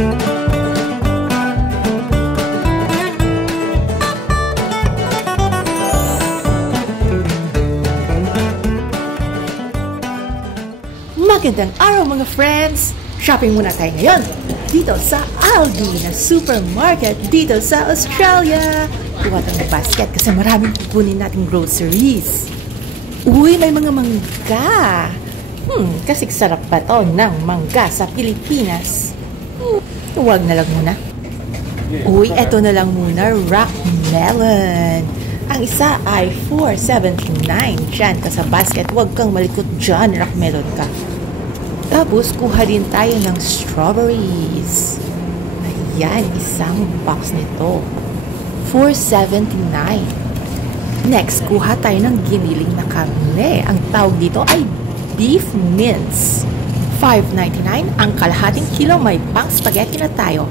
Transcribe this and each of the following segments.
Magandang araw mga friends! Shopping muna tayo ngayon dito sa Aldi na supermarket dito sa Australia. Kuha tayo ng basket kasi maraming kukunin nating groceries. Uy, may mga mangga. Kasi sarap ba to ng mangga sa Pilipinas? Huwag na lang muna. Uy, eto na lang muna, rock melon. Ang isa ay $4.79. Diyan ka sa basket, huwag kang malikot dyan, rock melon ka. Tapos, kuha din tayo ng strawberries. Ayan, isang box nito. $4.79. Next, kuha tayo ng giniling na karne. Ang tawag dito ay beef mince. $5.99. Ang kalahating kilo, may pang spaghetti na tayo.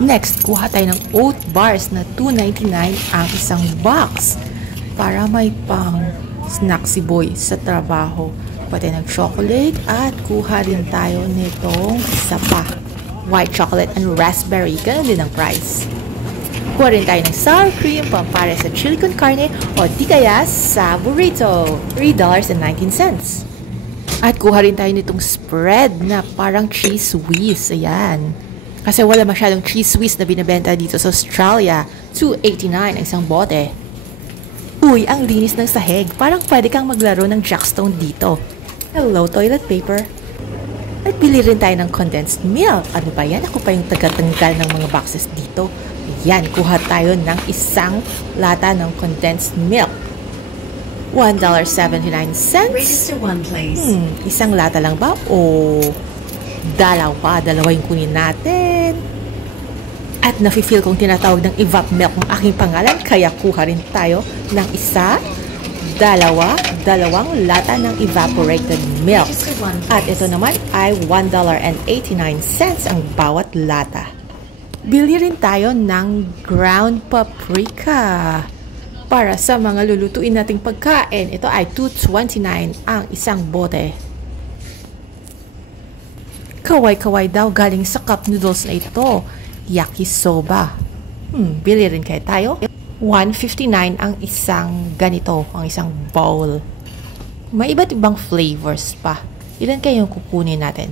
Next, kuha tayo ng oat bars na $2.99 ang isang box. Para may pang snack si boy sa trabaho. Pati ng chocolate at kuha rin tayo nitong isa pa. White chocolate and raspberry. Ganun din ang price. Kuha rin tayo ng sour cream pampare sa chili con carne o di kaya sa burrito. $3.19. At kuha rin tayo nitong spread na parang cheese whiz. Ayan. Kasi wala masyadong cheese whiz na binibenta dito sa Australia. $2.89 ang isang bote. Uy, ang linis ng sahig. Parang pwede kang maglaro ng jackstone dito. Hello, toilet paper. At bili rin tayo ng condensed milk. Ano ba yan? Ako pa yung tagatanggal ng mga boxes dito. Ayan, kuha tayo ng isang lata ng condensed milk. $1.79. Register one, please. Isang lata lang ba? O dalawa? Dalawa yung kunin natin. At nafe-feel kong tinatawag ng evap milk ang aking pangalan. Kaya kuha rin tayo ng isa, dalawang lata ng evaporated milk. At ito naman ay $1.89 ang bawat lata. Bili rin tayo ng ground paprika. Para sa mga lulutuin nating pagkain, ito ay $2.29 ang isang bote. Kaway-kaway daw galing sa cup noodles na ito. Yakisoba. Bili rin kaya tayo. $1.59 ang isang ganito, ang isang bowl. May iba't ibang flavors pa. Ilan kayong kukunin natin?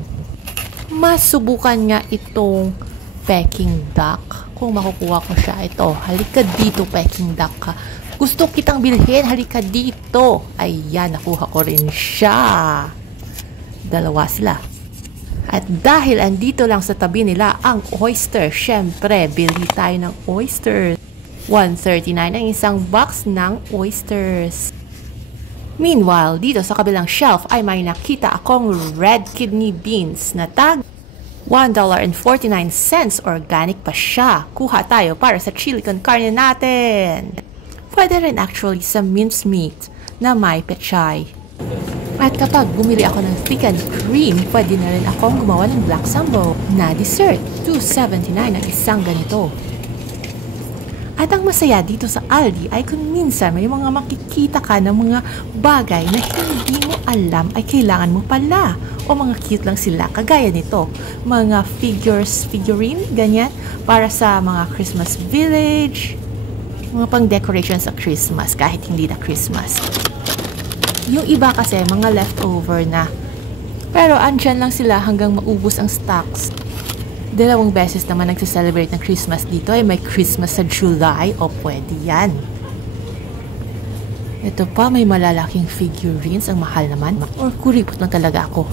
Masubukan nga itong Peking duck. Kung makukuha ko siya, ito. Halika dito, Peking duck ka. Gusto kitang bilhin, halika dito. Ayan, nakuha ko rin siya. Dalawa sila. At dahil andito lang sa tabi nila ang oyster, syempre, bili tayo ng oysters. $1.39 ang isang box ng oysters. Meanwhile, dito sa kabilang shelf ay may nakita akong red kidney beans na tag $1.49. Organic pa siya. Kuha tayo para sa chili con carne natin. Pwede rin actually sa mincemeat na may pechay. At kapag bumili ako ng thick and cream, pwede na rin akong gumawa ng black sambo na dessert. $2.79 ang isang ganito. At ang masaya dito sa Aldi ay kung minsan may mga makikita ka ng mga bagay na hindi mo alam ay kailangan mo pala. O mga cute lang sila, kagaya nito. Mga figurine, ganyan, para sa mga Christmas village. Mga pang-decoration sa Christmas, kahit hindi na Christmas. Yung iba kasi, mga leftover na. Pero andyan lang sila hanggang maubos ang stocks. 2 beses naman nagse-celebrate ng Christmas dito ay may Christmas sa July o pwede yan. Ito pa, may malalaking figurines. Ang mahal naman. Or kuripot lang talaga ako.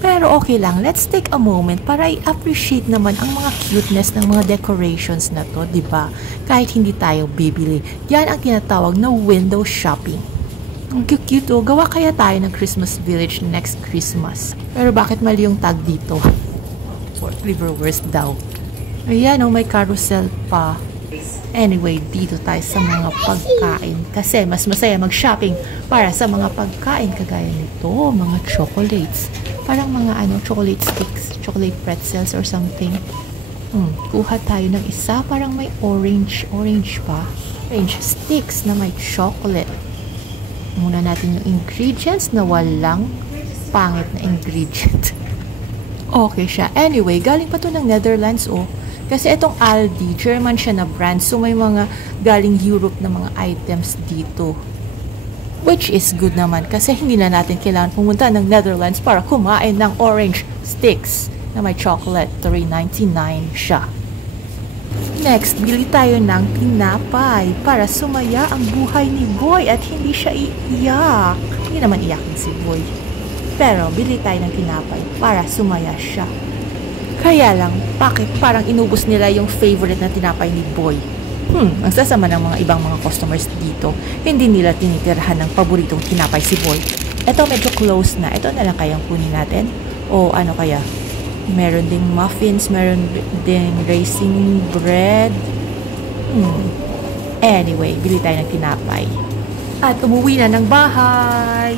Pero okay lang, let's take a moment para i-appreciate naman ang mga cuteness ng mga decorations na to, diba? Kahit hindi tayo bibili. Yan ang tinatawag na window shopping. Ang cute oh. Gawa kaya tayo ng Christmas village next Christmas. Pero bakit mali yung tag dito? For liverwurst daw. Ayan oh, may carousel pa. Anyway, dito tayo sa mga pagkain. Kasi mas masaya mag-shopping para sa mga pagkain kagaya nito. Mga chocolates. Parang mga chocolate sticks, chocolate pretzels or something. Kuha tayo ng isa. Parang may orange pa. Orange sticks na may chocolate. Muna natin yung ingredients na walang pangit na ingredient. Okay siya. Anyway, galing pa to ng Netherlands, oh. Kasi itong Aldi, German siya na brand. So, may mga galing Europe na mga items dito. Which is good naman kasi hindi na natin kailangan pumunta ng Netherlands para kumain ng orange sticks na may chocolate. $3.99 siya. Next, bili tayo ng tinapay para sumaya ang buhay ni Boy at hindi siya iiyak. Hindi naman iyakin si Boy. Pero bili tayo ng tinapay para sumaya siya. Kaya lang, bakit parang inubos nila yung favorite na tinapay ni Boy? Ang sasama ng mga ibang mga customers dito. Hindi nila tinitirahan ng paboritong tinapay si Boy. Ito medyo close na. Ito na lang kayang kunin natin. O ano kaya? Meron ding muffins, meron ding raisin bread. Anyway, bili tayo ng tinapay. At umuwi na ng bahay.